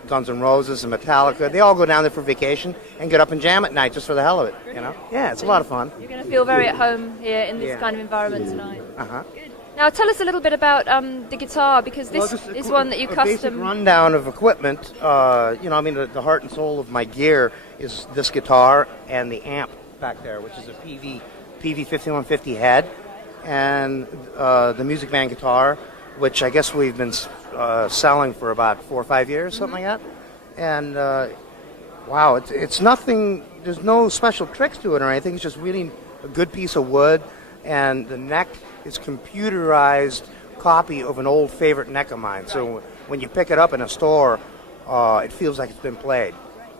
Guns N' Roses and Metallica, they all go down there for vacation and get up and jam at night just for the hell of it, you know? Yeah, it's a lot of fun. You're going to feel very at home here in this Yeah. kind of environment tonight. Uh-huh. Good. Now, tell us a little bit about the guitar, because this is one that you A basic custom. rundown of equipment. The heart and soul of my gear is this guitar and the amp back there, which is a PV 5150 head, and the Music Man guitar, which I guess we've been selling for about 4 or 5 years, something like that. And wow, it's nothing. There's no special tricks to it or anything. It's just really a good piece of wood, and the neck is computerized copy of an old favorite neck of mine. So when you pick it up in a store, it feels like it's been played.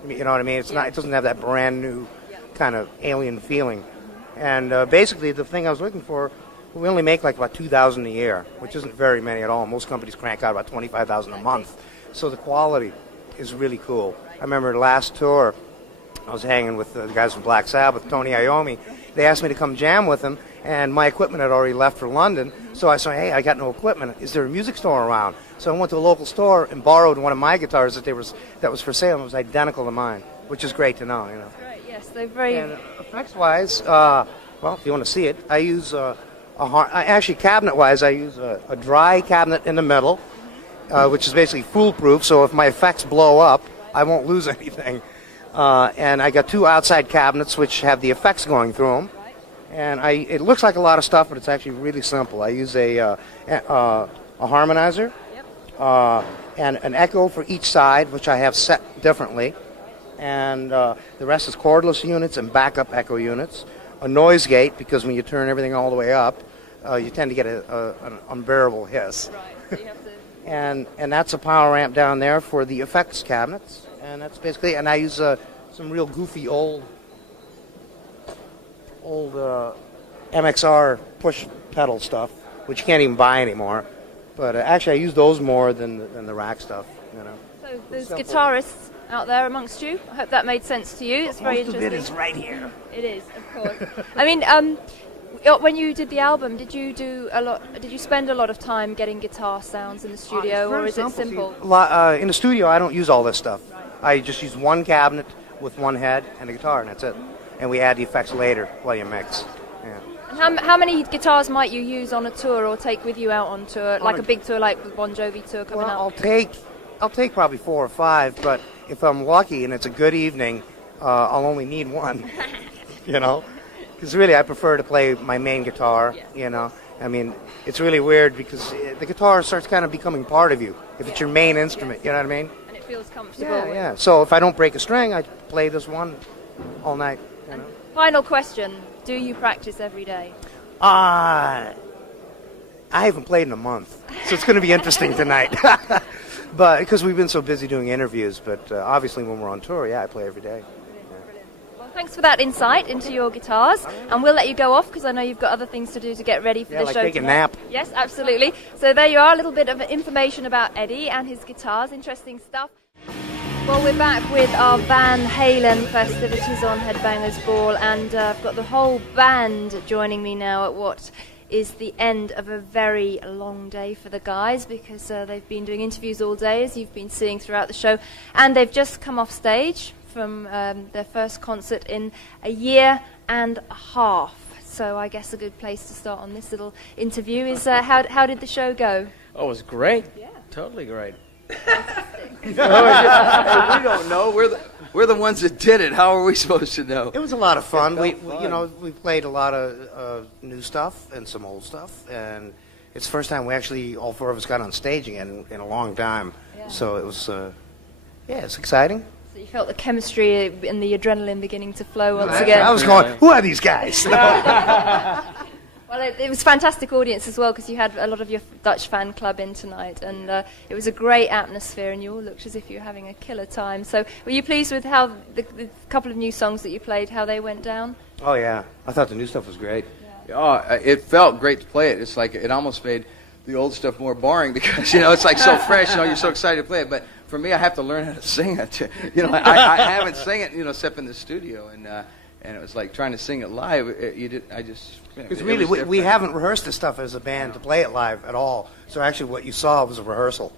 You know what I mean? It's not. It doesn't have that brand new kind of alien feeling. And basically, the thing I was looking for, we only make like about 2,000 a year, which isn't very many at all. Most companies crank out about 25,000 a month. So the quality is really cool. I remember the last tour, I was hanging with the guys from Black Sabbath, Tony Iommi. They asked me to come jam with them, and my equipment had already left for London. So I said, hey, I got no equipment. Is there a music store around? So I went to a local store and borrowed one of my guitars that was for sale, and it was identical to mine, which is great to know, you know. Great, yes, they're very... And effects-wise, well, if you want to see it, I use actually cabinet-wise, I use a dry cabinet in the middle, which is basically foolproof, so if my effects blow up, I won't lose anything. And I got two outside cabinets which have the effects going through them. And it looks like a lot of stuff, but it's actually really simple. I use a harmonizer and an echo for each side, which I have set differently. And the rest is cordless units and backup echo units. A noise gate, because when you turn everything all the way up, you tend to get an unbearable hiss. Right, so you have to... and that's a power amp down there for the effects cabinets. And that's basically, and I use some real goofy old MXR push pedal stuff, which you can't even buy anymore. But actually, I use those more than the rack stuff. You know. So there's guitarists out there amongst you. I hope that made sense to you. It's very interesting. Most of it is right here. It is, of course. I mean, when you did the album, did you spend a lot of time getting guitar sounds in the studio, or is it simple? In the studio, I don't use all this stuff. I just use one cabinet with one head and a guitar, and that's it. And we add the effects later while you mix. Yeah. And how many guitars might you use on a tour or take with you out on tour, like a big tour like the Bon Jovi tour coming up? I'll take probably 4 or 5, but if I'm lucky and it's a good evening, I'll only need one. You know, because really I prefer to play my main guitar. You know, I mean, it's really weird because the guitar starts kind of becoming part of you if it's your main instrument. You know what I mean? And it feels comfortable. Yeah. So if I don't break a string, I play this one all night. You know? Final question: do you practice every day? I haven't played in a month, so it's going to be interesting tonight. But because we've been so busy doing interviews, but obviously when we're on tour, I play every day. Brilliant. Well, thanks for that insight into your guitars, and we'll let you go off because I know you've got other things to do to get ready for the show. Take a nap. Yes, absolutely. So there you are, a little bit of information about Eddie and his guitars. Interesting stuff. Well, we're back with our Van Halen festivities on Headbangers Ball, and I've got the whole band joining me now at what is the end of a very long day for the guys, because they've been doing interviews all day, as you've been seeing throughout the show, and they've just come off stage from their first concert in a year and a half. So I guess a good place to start on this little interview is how did the show go? Oh, it was great. Yeah. Totally great. We don't know. We're the ones that did it. How are we supposed to know? It was a lot of fun. We fun. we played a lot of new stuff and some old stuff, and it's the first time we actually all 4 of us got on stage again in a long time. Yeah. So it was it's exciting. So you felt the chemistry and the adrenaline beginning to flow once again. I was going, who are these guys? Well, it was a fantastic audience as well, because you had a lot of your Dutch fan club in tonight, and it was a great atmosphere, and you all looked as if you were having a killer time. So were you pleased with how the couple of new songs that you played, how they went down? Oh, yeah. I thought the new stuff was great. Oh, it felt great to play it. It's like it almost made the old stuff more boring because, it's like so fresh, you're so excited to play it. But for me, I have to learn how to sing it. I haven't sang it, except in the studio, and it was like trying to sing it live. Because really, we haven't rehearsed this stuff as a band to play it live at all. So actually, what you saw was a rehearsal.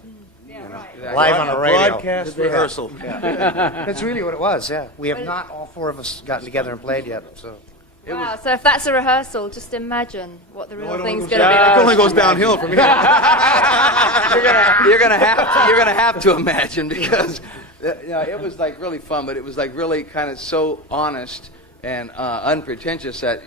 Exactly. Live on a radio. Broadcast rehearsal. That's really what it was, yeah. We have not all 4 of us gotten together and played yet, so... Wow, so if that's a rehearsal, just imagine what the real thing's going to be like. It only goes downhill from here. You're gonna have to imagine, because it was like really fun, but it was like really kind of so honest and unpretentious that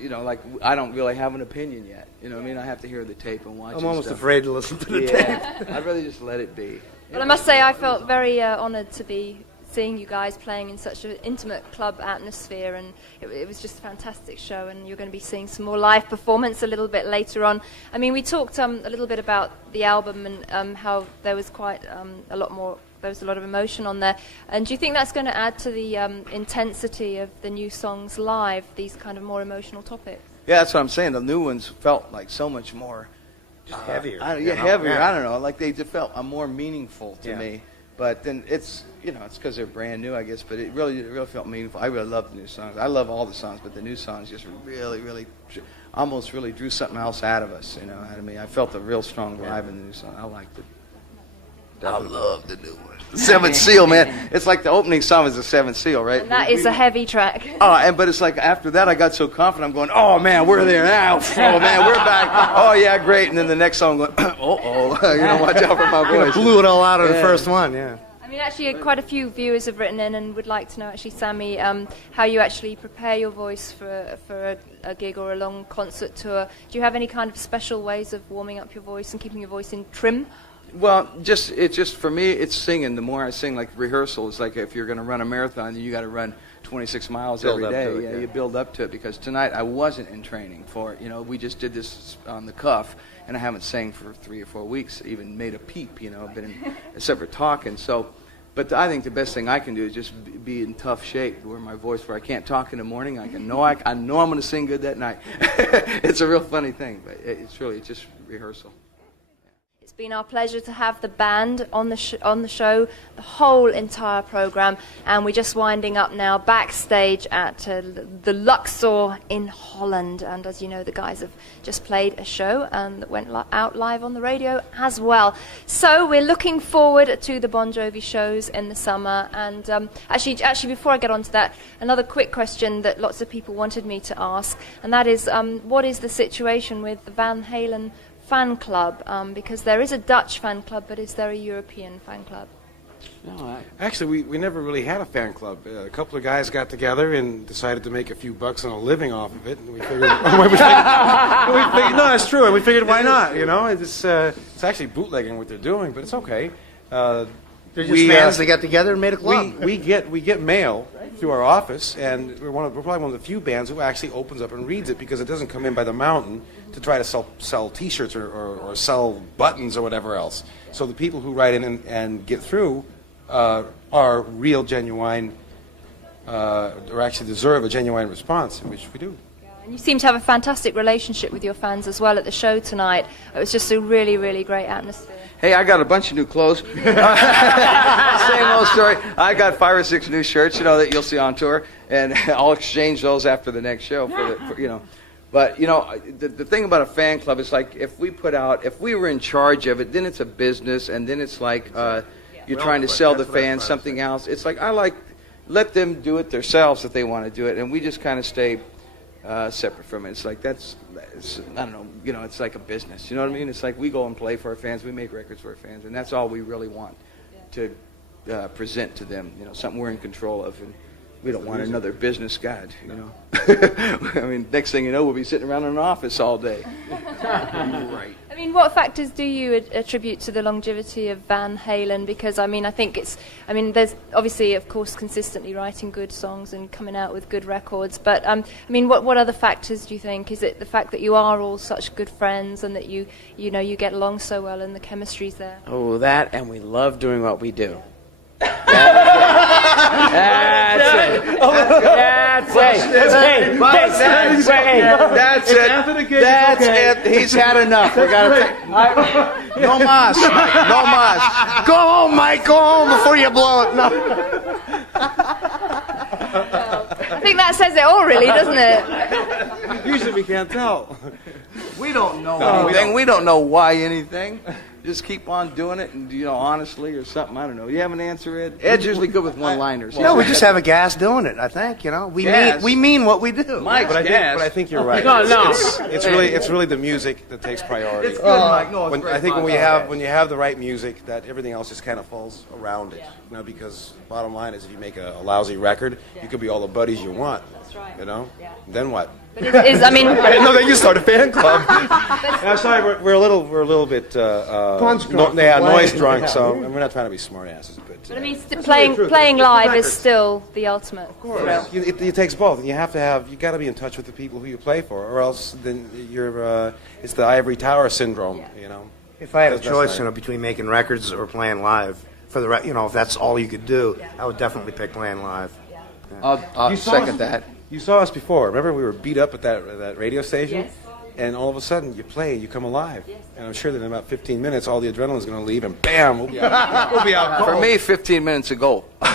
I don't really have an opinion yet. I have to hear the tape and watch. I'm almost stuff. afraid to listen to the tape. I'd rather just let it be. Well, I must say I felt very honoured to be seeing you guys playing in such an intimate club atmosphere, and it was just a fantastic show, and you're going to be seeing some more live performance a little bit later on. I mean, we talked a little bit about the album and how there was quite a lot more there was a lot of emotion on there. And do you think that's going to add to the intensity of the new songs live, these kind of more emotional topics? Yeah, that's what I'm saying. The new ones felt like so much more heavier. heavier. Yeah. I don't know. Like they just felt more meaningful to me. But then it's it's because they're brand new, I guess. But it really felt meaningful. I really love the new songs. I love all the songs, but the new songs just really almost really drew something else out of us. Out of me. I felt a real strong vibe in the new song. I liked it. I love the new one. The Seventh Seal, man. It's like the opening song is the Seventh Seal, right? And that is a heavy track. But it's like after that I got so confident. I'm going, oh man, we're there now. Oh man, we're back. Oh yeah, great. And then the next song, I'm going, watch out for my voice. Blew it all out of the first one, yeah. I mean, actually, quite a few viewers have written in and would like to know, actually, Sammy, how you actually prepare your voice for a gig or a long concert tour. Do you have any kind of special ways of warming up your voice and keeping your voice in trim? Well, it's just for me, it's singing. The more I sing, like rehearsal, it's like if you're going to run a marathon, then you got to run 26 miles every day. You build up to it, because tonight I wasn't in training for it. We just did this on the cuff, and I haven't sang for 3 or 4 weeks, even made a peep, except for talking. So, but I think the best thing I can do is just be in tough shape, where my voice, where I can't talk in the morning, I know I'm going to sing good that night. It's a real funny thing, but it's just rehearsal. It's been our pleasure to have the band on the show, the whole entire program, and we're just winding up now backstage at the Luxor in Holland. And as you know, the guys have just played a show that went out live on the radio as well. So we're looking forward to the Bon Jovi shows in the summer. And actually, before I get on to that, another quick question that lots of people wanted me to ask, and that is, what is the situation with the Van Halen fan club, because there is a Dutch fan club, but is there a European fan club? No, actually, we never really had a fan club. A couple of guys got together and decided to make a few bucks on a living off of it, and we figured, no, that's true, and we figured, why not? It's actually bootlegging what they're doing, but it's okay. They're just fans. They got together and made a club. We get mail through our office, and we're probably one of the few bands who actually opens up and reads it, because it doesn't come in by the mountain to try to sell T-shirts or sell buttons or whatever else. So the people who write in and get through are real, genuine, or actually deserve a genuine response, which we do. And you seem to have a fantastic relationship with your fans as well at the show tonight. It was just a really, really great atmosphere. Hey, I got a bunch of new clothes. Same old story. I got 5 or 6 new shirts, that you'll see on tour, and I'll exchange those after the next show. But the thing about a fan club is, like, if we were in charge of it, then it's a business, and then it's like you're trying to sell the fans something else. It's like let them do it themselves if they want to do it, and we just kind of stay separate from it. It's like I don't know, it's like a business. You know what I mean? It's like we go and play for our fans, we make records for our fans, and that's all we really want to present to them. Something we're in control of, and we don't want another business guide. I mean, next thing you know, we'll be sitting around in an office all day. Right. I mean, what factors do you attribute to the longevity of Van Halen? Because I think there's obviously, of course, consistently writing good songs and coming out with good records. But what other factors do you think? Is it the fact that you are all such good friends and that you get along so well and the chemistry's there? Oh, that, and we love doing what we do. That's it. That's it. He's had enough. We gotta take. No mas. No mas. Go home, Mike. Go home before you blow it. No. I think that says it all, really, doesn't it? Usually we can't tell. We don't know anything. We don't know why anything. Just keep on doing it, and honestly or something. I don't know. You have an answer, Ed? Ed's usually good with one-liners. No, we just have a gas doing it. I think we mean what we do. Mike's but I think you're right. No. It's really the music that takes priority. It's good, Mike. No, I think when you have the right music, that everything else just kind of falls around it. Because bottom line is, if you make a lousy record, you could be all the buddies you want. That's right. Then what? But I didn't know that you start a fan club. I'm sorry, we're a little bit noise drunk, so we're not trying to be smartasses. But I mean, playing live is still the ultimate. Of course, it takes both, and you got to be in touch with the people who you play for, or else then it's the ivory tower syndrome. If I had a choice, between making records or playing live, for the if that's all you could do, I would definitely pick playing live. I'll second that. You saw us before. Remember, we were beat up at that radio station? Yes. And all of a sudden, you play, you come alive. Yes. And I'm sure that in about 15 minutes, all the adrenaline's going to leave, and bam, we'll be out. For me, 15 minutes ago. So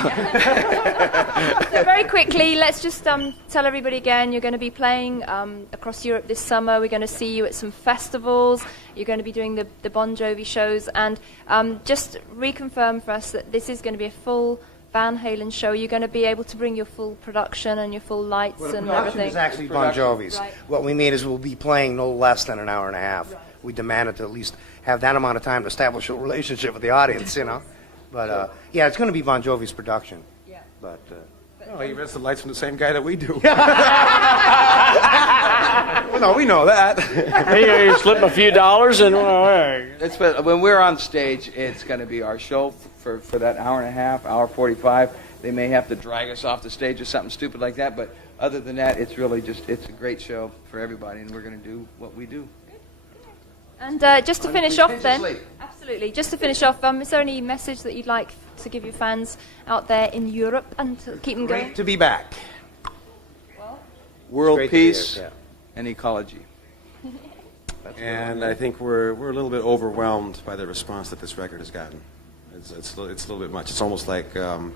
very quickly, let's just tell everybody again, you're going to be playing across Europe this summer. We're going to see you at some festivals. You're going to be doing the Bon Jovi shows. And just reconfirm for us that this is going to be a full Van Halen show. You're going to be able to bring your full production and your full lights and everything. Is actually Bon Jovi's. Right. What we mean is we'll be playing no less than an hour and a half. Right. We demanded to at least have that amount of time to establish a relationship with the audience, But yeah, it's going to be Bon Jovi's production. Yeah. But he rents the lights from the same guy that we do. Well, no, we know that. You slip a few dollars and When we're on stage, it's going to be our show for that hour and a half, hour 45. They may have to drag us off the stage or something stupid like that, but other than that, it's really it's a great show for everybody, and we're going to do what we do. And just to finish off then, absolutely, just to finish off, is there any message that you'd like to give your fans out there in Europe and to keep them going? great to be back. World Great peace to hear, and ecology. And I think we're a little bit overwhelmed by the response that this record has gotten. It's a little bit much. It's almost like the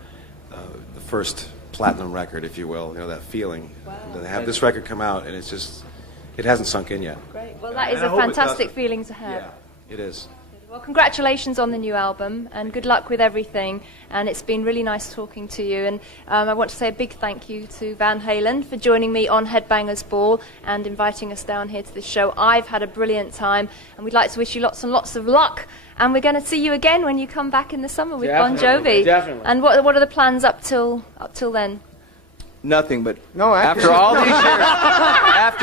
first platinum record, if you will. That feeling. Wow. To have this record come out, and it hasn't sunk in yet. Great. Well, that is a fantastic feeling to have. Yeah, it is. Well, congratulations on the new album, and good luck with everything. And it's been really nice talking to you. And I want to say a big thank you to Van Halen for joining me on Headbangers Ball and inviting us down here to this show. I've had a brilliant time, and we'd like to wish you lots and lots of luck. And we're going to see you again when you come back in the summer with Bon Jovi. Definitely. And what are the plans up till then? Nothing, but after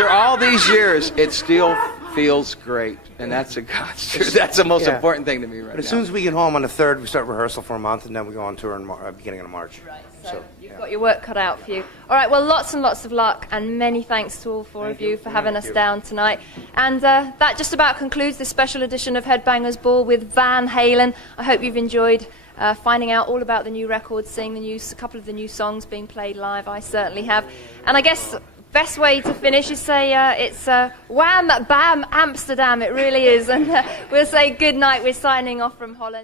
all these years, it still feels great, and that's the most important thing to me right now. But as soon as we get home on the 3rd, we start rehearsal for a month, and then we go on tour in beginning of March. Right, so you've got your work cut out for you. All right, well, lots and lots of luck, and many thanks to all four of you for having us down tonight. And that just about concludes this special edition of Headbangers Ball with Van Halen. I hope you've enjoyed finding out all about the new records, seeing a couple of the new songs being played live. I certainly have. And I guess best way to finish is say it's wham, bam, Amsterdam. It really is. And we'll say good night. We're signing off from Holland.